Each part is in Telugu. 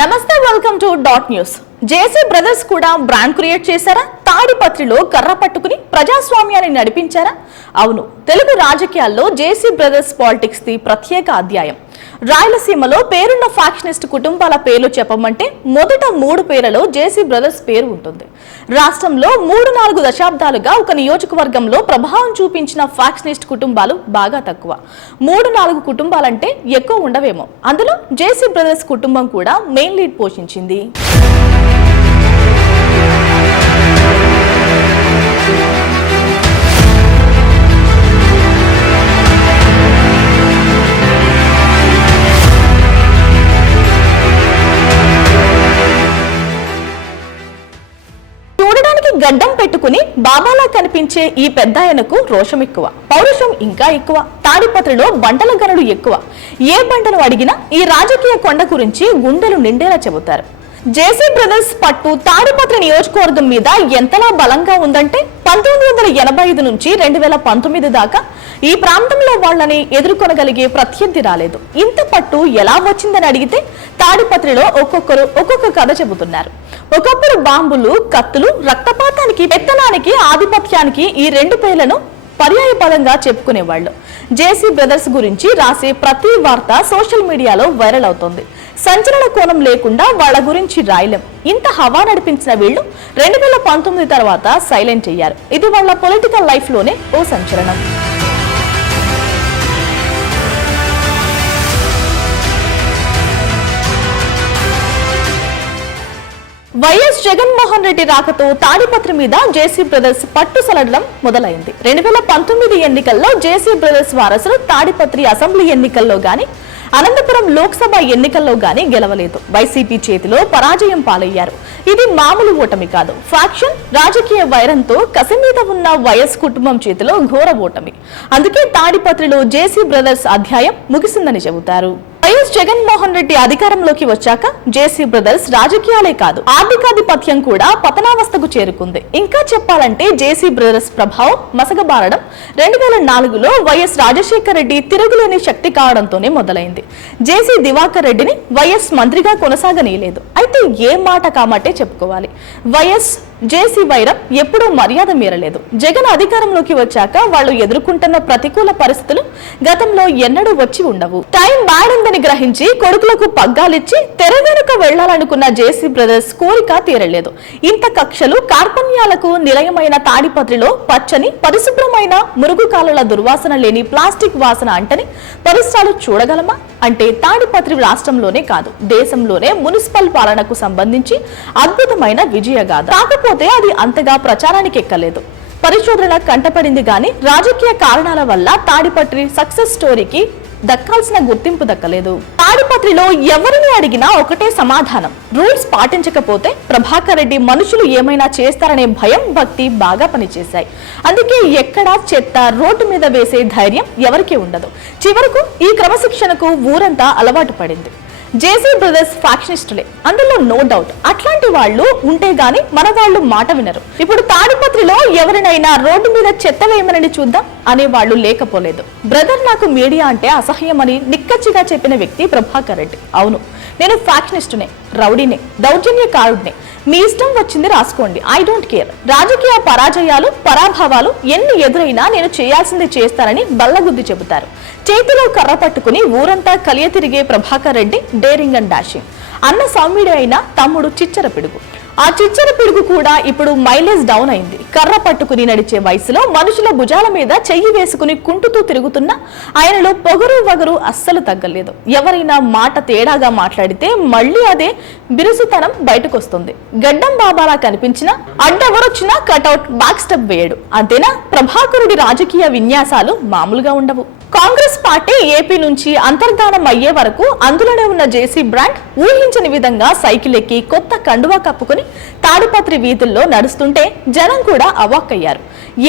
నమస్తే welcome to dot news JC brothers కూడా బ్రాండ్ క్రియేట్ చేశారా? తాడిపత్రిలో కర్ర పట్టుకుని ప్రజాస్వామ్యాన్ని నడిపించారా? అవును తెలుగు రాజకీయాల్లో జేసీ బ్రదర్స్ పాలిటిక్స్ ది ప్రత్యేక అధ్యాయం. రాయలసీమలో పేరున్న ఫ్యాక్షనిస్ట్ కుటుంబాల పేర్లు చెప్పమంటే మొదట మూడు పేర్లలో జేసీ బ్రదర్స్ పేరు ఉంటుంది. రాష్ట్రంలో మూడు నాలుగు దశాబ్దాలుగా ఒక నియోజకవర్గంలో ప్రభావం చూపించిన ఫ్యాక్షనిస్ట్ కుటుంబాలు బాగా తక్కువ. మూడు నాలుగు కుటుంబాలంటే ఎక్కువ ఉండవేమో. అందులో జేసీ బ్రదర్స్ కుటుంబం కూడా మెయిన్ లీడ్ పోషించింది. పెట్టుకుని బాబాలా కనిపించే ఈ పెద్దాయనకు రోషం ఎక్కువ పౌరుషం ఇంకా ఎక్కువ. తాడిపత్రిలో బండల గనులు ఎక్కువ. ఏ బండను అడిగినా ఈ రాజకీయ కొండ గురించి గుండెలు నిండేలా చెబుతారు. జేసీ బ్రదర్స్ పట్టు తాడిపత్రి నియోజకవర్గం మీద ఎంతలా బలంగా ఉందంటే పంతొమ్మిది వందల ఎనభై ఐదు నుంచి రెండు వేల పంతొమ్మిది దాకా ఈ ప్రాంతంలో వాళ్ళని ఎదుర్కొనగలిగే ప్రత్యర్థి రాలేదు. ఇంత పట్టు ఎలా వచ్చిందని అడిగితే తాడిపత్రిలో ఒక్కొక్కరు ఒక్కొక్క కథ చెబుతున్నారు. ఒకప్పుడు బాంబులు కత్తులు రక్తపాతానికి పెత్తనానికి ఆధిపత్యానికి ఈ రెండు పేర్లను పర్యాయ పదంగా చెప్పుకునేవాళ్ళు. జేసీ బ్రదర్స్ గురించి రాసే ప్రతి వార్త సోషల్ మీడియాలో వైరల్ అవుతోంది. సంచలన కోణం లేకుండా వాళ్ళ గురించి రాయలేం. ఇంత హవా నడిపించిన వీళ్ళు రెండు వేల పంతొమ్మిది తర్వాత సైలెంట్ అయ్యారు. ఇది వాళ్ళ పొలిటికల్ లైఫ్లోనే ఓ సంచలనం. వైఎస్ జగన్మోహన్ రెడ్డి రాకతో తాడిపత్రి మీద జేసీ బ్రదర్స్ పట్టు సలడడం మొదలైంది. రెండు వేల పంతొమ్మిది ఎన్నికల్లో జేసీ బ్రదర్స్ వారసులు తాడిపత్రి అసెంబ్లీ ఎన్నికల్లో గాని అనంతపురం లోక్సభ ఎన్నికల్లో గాని గెలవలేదు. వైసీపీ చేతిలో పరాజయం పాలయ్యారు. ఇది మామూలు ఓటమి కాదు. ఫ్యాక్షన్ రాజకీయ వైరంతో కసి మీద ఉన్న వైఎస్ కుటుంబం చేతిలో ఘోర ఓటమి. అందుకే తాడిపత్రిలో జేసీ బ్రదర్స్ అధ్యాయం ముగిసిందని చెబుతారు. వైఎస్ జగన్మోహన్ రెడ్డి అధికారంలోకి వచ్చాక జేసీ బ్రదర్స్ రాజకీయాలే కాదు. ఆర్థికాధిపత్యం కూడా పతనావస్థకు చేరుకుంది. ఇంకా చెప్పాలంటే జేసీ బ్రదర్స్ ప్రభావం మసగబారడం రెండు వేల నాలుగులో వైఎస్ రాజశేఖర రెడ్డి తిరుగులేని శక్తి కావడంతోనే మొదలైంది. జేసీ దివాకర్ రెడ్డిని వైఎస్ మంత్రిగా కొనసాగనీయలేదు. అయితే ఏ మాట కామాటే చెప్పుకోవాలి. వైఎస్ జేసీ వైరం ఎప్పుడూ మర్యాద మీరలేదు. జగన్ అధికారంలోకి వచ్చాక వాళ్ళు ఎదుర్కొంటున్న ప్రతికూల పరిస్థితులు గతంలో ఎన్నడూ వచ్చి ఉండవు. టైం బాడుందని గ్రహించి కొడుకులకు పగ్గాలిచ్చి తెర వెనుక వెళ్ళాలనుకున్న జేసీ బ్రదర్స్ కోరిక తీరలేదు. ఇంత కక్షలు కార్పణ్యాలకు నిలయమైన తాడిపత్రిలో పచ్చని పరిశుభ్రమైన మురుగుకాలుల దుర్వాసన లేని ప్లాస్టిక్ వాసన అంటని పరిసరాలు చూడగలమా? అంటే తాడిపత్రి రాష్ట్రంలోనే కాదు దేశంలోనే మున్సిపల్ పాలనకు సంబంధించి అద్భుతమైన విజయగాథ. కాకపోతే అది అంతగా ప్రచారానికి ఎక్కలేదు పరిశోధన కంటపడింది గాని రాజకీయ కారణాల వల్ల తాడిపత్రి సక్సెస్ స్టోరీకి దక్కాల్సిన గుర్తింపు దక్కలేదు. తాడిపత్రిలో ఎవరిని అడిగినా ఒకటే సమాధానం. రూల్స్ పాటించకపోతే ప్రభాకర్ రెడ్డి మనుషులు ఏమైనా చేస్తారనే భయం భక్తి బాగా పనిచేశాయి. అందుకే ఎక్కడా చెత్త రోడ్డు మీద వేసే ధైర్యం ఎవరికీ ఉండదు. చివరకు ఈ క్రమశిక్షణకు ఊరంతా అలవాటు పడింది. జేసీ బ్రదర్స్ ఫ్యాక్షనిస్టులే. అందులో నో డౌట్. అట్లాంటి వాళ్ళు ఉంటే గాని మన వాళ్ళు మాట వినరు. ఇప్పుడు తాడిపత్రిలో ఎవరినైనా రోడ్డు మీద చెత్త వేయమనని చూద్దాం. అనే వాళ్ళు లేకపోలేదు. బ్రదర్ నాకు మీడియా అంటే అసహ్యమని నిక్కచ్చిగా చెప్పిన వ్యక్తి ప్రభాకర్ రెడ్డి. అవును నేను ఫ్యాక్షనిస్టునే రౌడీనే దౌర్జన్యకారుడినే. మీ ఇష్టం వచ్చింది రాసుకోండి ఐ డోంట్ కేర్. రాజకీయ పరాజయాలు పరాభవాలు ఎన్ని ఎదురైనా నేను చేయాల్సింది చేస్తానని బల్లగుద్ది చెబుతారు. చేతిలో కర్ర పట్టుకుని ఊరంతా కలియ తిరిగే Prabhakar Reddy daring and dashing. అన్న సౌమ్యుడి అయిన తమ్ముడు చిచ్చర పిడుగు. ఆ చిచ్చర పిడుగు కూడా ఇప్పుడు మైలేజ్ డౌన్ అయింది. కర్ర పట్టుకుని నడిచే వయసులో మనుషుల భుజాల మీద చెయ్యి వేసుకుని కుంటుతూ తిరుగుతున్న ఆయనలో పొగరు వగరు అస్సలు తగ్గలేదు. ఎవరైనా మాట తేడాగా మాట్లాడితే మళ్ళీ అదే బిరుసుతనం బయటకు వస్తుంది గడ్డం బాబాలా కనిపించినా అడ్డెవరొచ్చినా కటౌట్ బ్యాక్ స్టెప్ వేయడు. అంతేనా? ప్రభాకరుడి రాజకీయ విన్యాసాలు మామూలుగా ఉండవు. కాంగ్రెస్ పార్టీ ఏపీ నుంచి అంతర్ధానం అయ్యే వరకు అందులోనే ఉన్న జేసీ బ్రాండ్ ఊహించని విధంగా సైకిల్ ఎక్కి కొత్త కండువా కప్పుకుని తాడిపత్రి వీధుల్లో నడుస్తుంటే జనం కూడా అవాక్కయ్యారు.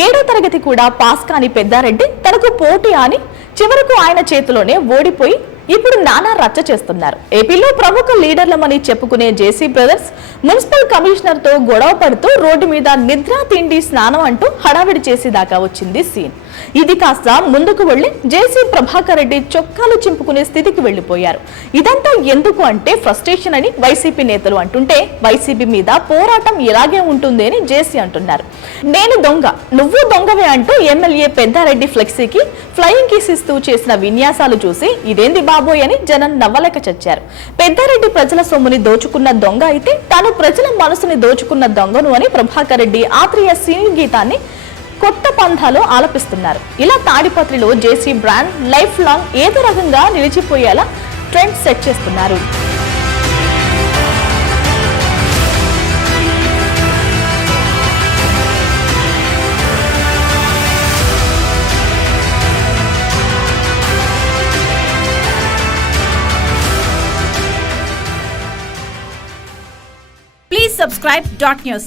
ఏడో తరగతి కూడా పాస్ కాని పెద్దారెడ్డి తనకు పోటీ అని చివరకు ఆయన చేతిలోనే ఓడిపోయి ఇప్పుడు నానా రచ్చ చేస్తున్నారు. ఏపీలో ప్రముఖ లీడర్లమని చెప్పుకునే జేసీ బ్రదర్స్ మున్సిపల్ కమిషనర్తో గొడవ పడుతూ రోడ్డు మీద నిద్ర తిండి స్నానం అంటూ హడావిడి చేసేదాకా వచ్చింది సీన్. ఇది కాస్త ముందుకు వెళ్ళి జేసీ ప్రభాకర్ రెడ్డి చొక్కాలు చింపుకునే స్థితికి వెళ్ళిపోయారు ఇదంతా ఎందుకు అంటే ఫ్రస్ట్రేషన్ అని వైసీపీ నేతలు అంటుంటే వైసీపీ మీద పోరాటం ఇలాగే ఉంటుంది అని జేసీ అంటున్నారు. నేను దొంగ నువ్వు దొంగవే అంటూ ఎమ్మెల్యే పెద్దారెడ్డి ఫ్లెక్సీకి ఫ్లయింగ్ కిస్ ఇస్తూ చేసిన విన్యాసాలు చూసి ఇదేంది బాబోయ్ అని జనం నవ్వలేక చచ్చారు. పెద్దారెడ్డి ప్రజల సొమ్ముని దోచుకున్న దొంగ అయితే తాను ప్రజల మనసుని దోచుకున్న దొంగను అని ప్రభాకర్ రెడ్డి ఆత్రేయ సినీ గీతాన్ని కొత్త పంథాలు ఆలపిస్తున్నారు. ఇలా తాడిపత్రిలో జేసీ బ్రాండ్ లైఫ్ లాంగ్ ఏదో రకంగా నిలిచిపోయేలా ట్రెండ్ సెట్ చేస్తున్నారు. Please subscribe dot news.